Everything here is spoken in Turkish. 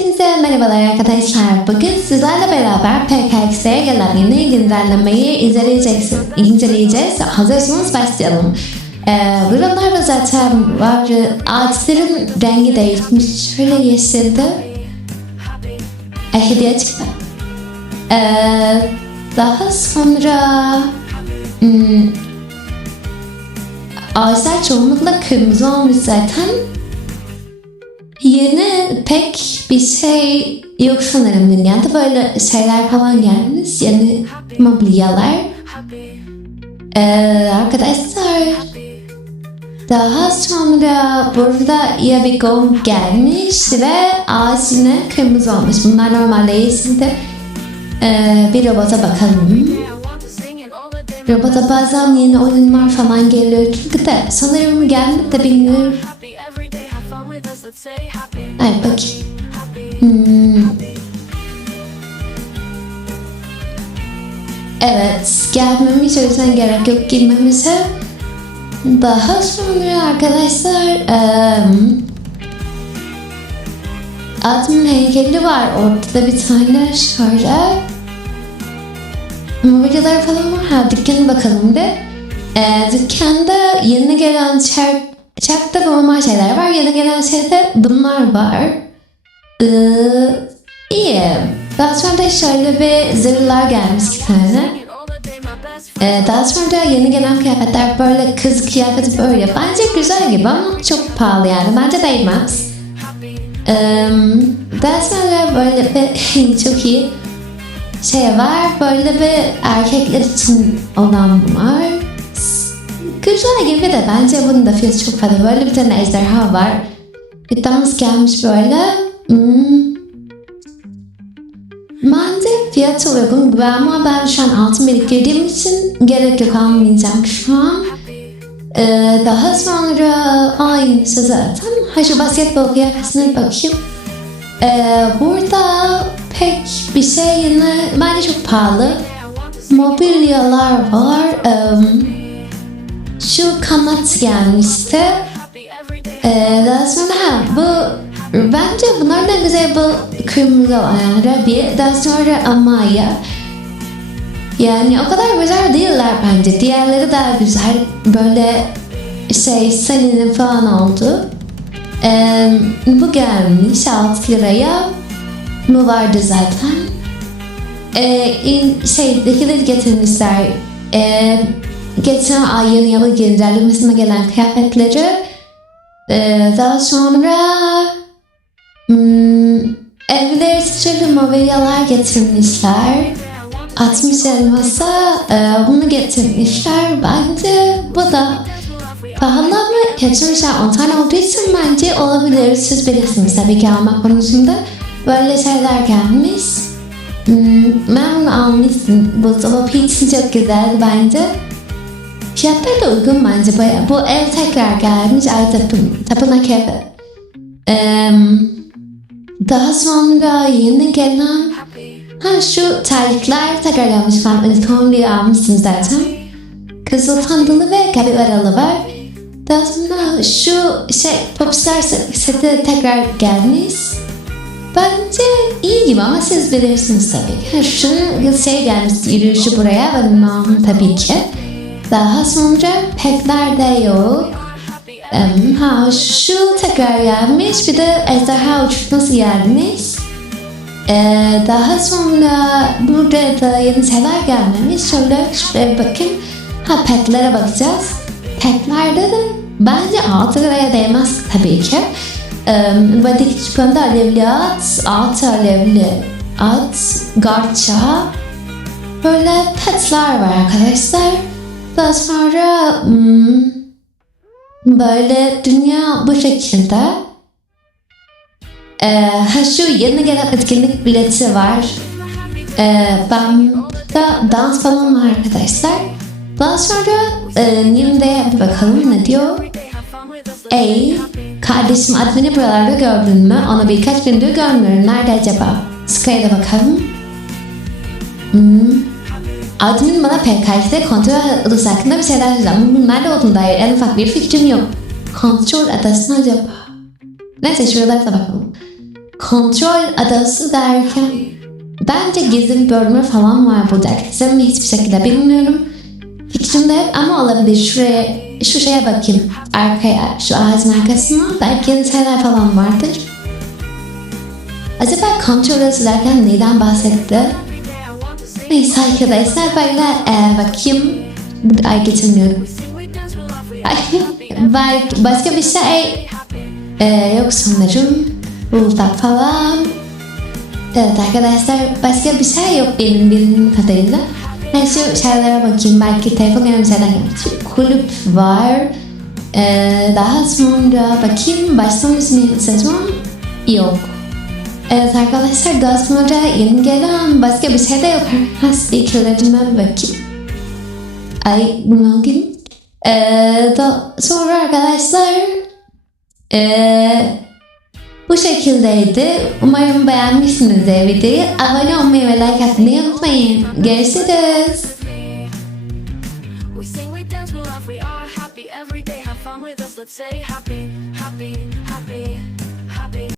Hepinize merhabalar arkadaşlar. Bugün sizlerle beraber PKX'ye gelen yeni güncellemeyi inceleyeceğiz. Hazırsanız başlayalım. Buralarda zaten var. Ağaçların rengi değişmiş. Şöyle yeşildi. Hediye çıktı. Daha sonra ağaçlar çoğunlukla kırmızı olmuş zaten. Yeni pek bir şey yok sanırım dünyada. Böyle şeyler falan gelmiş. Yeni mobilyalar. Arkadaşlar daha sonra burada Yabigong gelmiş ve ağaç yine kırmızı olmuş. Bunlar normalde yeşildi. Bir robota bakalım. Robota bazen yeni oyunlar falan geliyor. Çünkü de sanırım gelmedi de bilmiyorum. Ay bakayım. Evet, gelmemiş, o yüzden gerek yok girmemize. Daha sonra arkadaşlar admin heykeli var. Ortada bir tane şöyle mobilyalar falan var. Ha, dükkana bakalım de. Dükkanda yeni gelen çarkta normal şeyler var. Yeni gelen şeyde bunlar var. İyi. Daha sonra da şöyle bir zırhlar gelmiş bir tane. Daha sonra da yeni gelen kıyafetler böyle kız kıyafeti böyle. Bence güzel gibi ama çok pahalı yani. Bence değmez. Daha sonra böyle bir çok iyi şey var. Böyle bir erkekler için olan var. Güzel gibi de bence bunun da fiyatı çok fazla. Böyle bir tane ejderha var. Bir dans gelmiş böyle. Bence fiyatı uygun gibi ama ben şu an altın biriktirdiğim için gerek yok, almayacağım şu an. Daha sonra aynısı zaten. Ha, şu basketbol kıyafetine bakayım. Burada pek bir şey yine bence çok pahalı. Mobilyalar var. Şu kanat gelmişti. Daha sonra bu bence bunlar da güzel, bu kırmızı olan Rabia. Daha sonra Amaya. Yani o kadar güzel değiller bence. Diğerleri daha güzel. Böyle senin falan oldu. Bu gelmiş 6 liraya. Bu vardı zaten. Şeydekileri getirmişler. Geçen ay yeni yılı güncellemesine gelen kıyafetleri. Daha sonra evleri için mobilyalar getirmişler. 60 elmasa bunu getirmişler. Bence bu da pahalı ama getirmişler. 10 tane olduğu için bence olabilir. Siz bilirsiniz tabii ki almak konusunda. Böyle şeyler gelmiş. Ben bunu almıştım. Buzdolabı için çok güzeldi bence. Fiyatları da uygun bence. Bu ev tekrar gelmiş. Ay tapınak evi. Daha sonra yeni gelen şu terlikler tekrar gelmiş. Ben unicornluyu almıştım zaten. Kızıl tandalı ve kapibaralı var. Daha sonra şu popstar seti tekrar gelmiş. Bence iyi gibi ama siz bilirsiniz tabii. Şunun gelmiş yürüyüşü buraya. Benim aldım tabii ki. Daha sonra petler de yok. Şu tekrar gelmiş. Bir de ejderha uçurtması gelmiş. Daha sonra burada da yeni şeyler gelmemiş. Şöyle bakın. Petlere bakacağız. Petlerde de bence 6 liraya değmez tabii ki. Vadik çıkanda alevli at, 6 alevli at, garça. Böyle petler var arkadaşlar. Daha sonra böyle dünya bu şekilde. Şu yeni gelen etkinlik bileti var. Ben da dans falan var arkadaşlar. Daha sonra Nim'de bir bakalım ne diyor. Kardeşim admini buralarda gördün mü? Onu birkaç gündür görmüyorum. Nerede acaba? Sky'a da bakalım. Admin bana PKX'de kontrol adası hakkında bir şeyler söyledi ama bunun nerede olduğuna dair en ufak bir fikrim yok. Kontrol adası acaba? Neyse şuralara da bakalım. kontrol adası derken bence gizli bir bölümü falan var burada. Kesin hiçbir şekilde bilmiyorum. Fikrimde yok ama olabilir. Şu şeye bakayım. Arkaya, şu ağacın arkasına. Belki yeni şeyler falan vardır. Acaba kontrol adası derken neyden bahsetti? Neyse arkadaşlar böyle bakayım. Ay geçemiyorum. Başka bir şey yok sanırım. Burada falan. Evet arkadaşlar başka bir şey yok benim bildiğim kadarıyla. Ben şu şeylere bakayım. Belki telefon yanımızdan gelmiş. Kulüp var. Daha sonra bakayım. Başlamış mı sezon? Yok. Evet arkadaşlar daha sonra yeni gelen başka bir şey de yok. Speaker'larıma bakayım. Ay bunu alayım. Daha sonra arkadaşlar bu şekildeydi. Umarım beğenmişsinizdir videoyu. Abone olmayı ve like atmayı unutmayın. Görüşürüz. We sing, we dance, we laugh, we are happy every day. Have fun with us, let's say happy, happy, happy, happy.